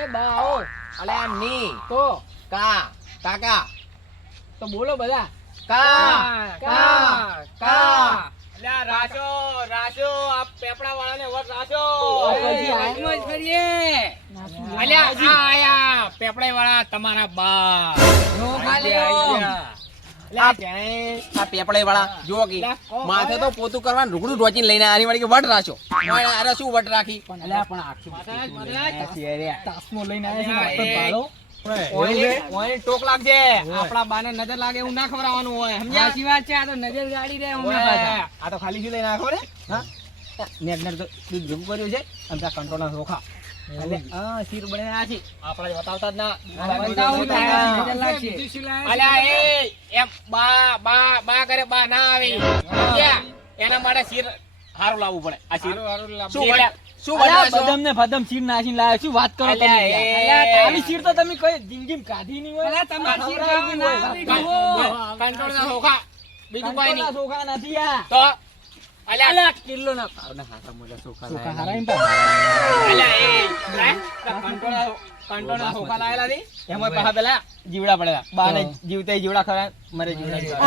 એ બા આવો. અલે ની તો કાકા તો બોલો બધા. કા અલ્યા રાશો રાશો આ પેપડા વાળાને વટ રાશો. પછી આમ જ કરીએ. અલ્યા આ આયા પેપડા વાળા તમારા બા. નો ખાલી આ પેપડે વાળા જુઓ કે માથે તો પોતું કરવાનું રૂગડું ઢોચીને લઈને આરી વાળી કે વટ રાખ્યો. અરે શું વટ રાખી? અલ્યા પણ આખી તાસમો લઈને આવ્યા છે ને ભાડો. ઓય ટોક લાગજે. આપણા બાને નજર લાગે એવું ના ખવડાવવાનું હોય સમજ્યા? સાચી વાત છે. આ તો નજર ગાડી રે અમે ઓય, પાછા. આ તો ખાલી શું લઈને આખો રે હા નેટ તો દૂધ ભેગું કર્યું છે અને ત્યાં કંટ્રોલના ચોખા એટલે શીર બનાવ્યા છે આપણા જે બતાવતા જ ના બતાવું તો નજર લાગશે. અલ્યા એ એમ બા બા બા કરે બા ના આવે સમજ્યા? એના માટે શીર હારું લાવવું પડે. આ શીર શું શીર વટ- શું અલ્યા વટ રાખ્યો? બદામ ને ફદમ શીર નાખીને લાવ્યો. શું વાત કરો તમે? અલ્યા એ. અલ્યા આવી શીર તો તમે કોઈ જિંદગીમાં ખાધી નહીં હોય. અલ્યા તમારી શીર ખવડાવી ખાવા હોય. ના હોય. કંટ્રોલના ચોખા બીજું કોઈ કંટ્રોલના નહીં ચોખા નથી આ. તો અલ્યા અલ્યા કિલ્લો ના આવના હાથા મોઢા ચોખા ચોખા લાયા. હારા એમ પા. અલ્યા એ કંટ્રોલના ચોખા લાયેલા હતી એમાં પાછા પેલા જીવડા પડેલા બાને જીવતે જીવડા ખરા મરે જીવડા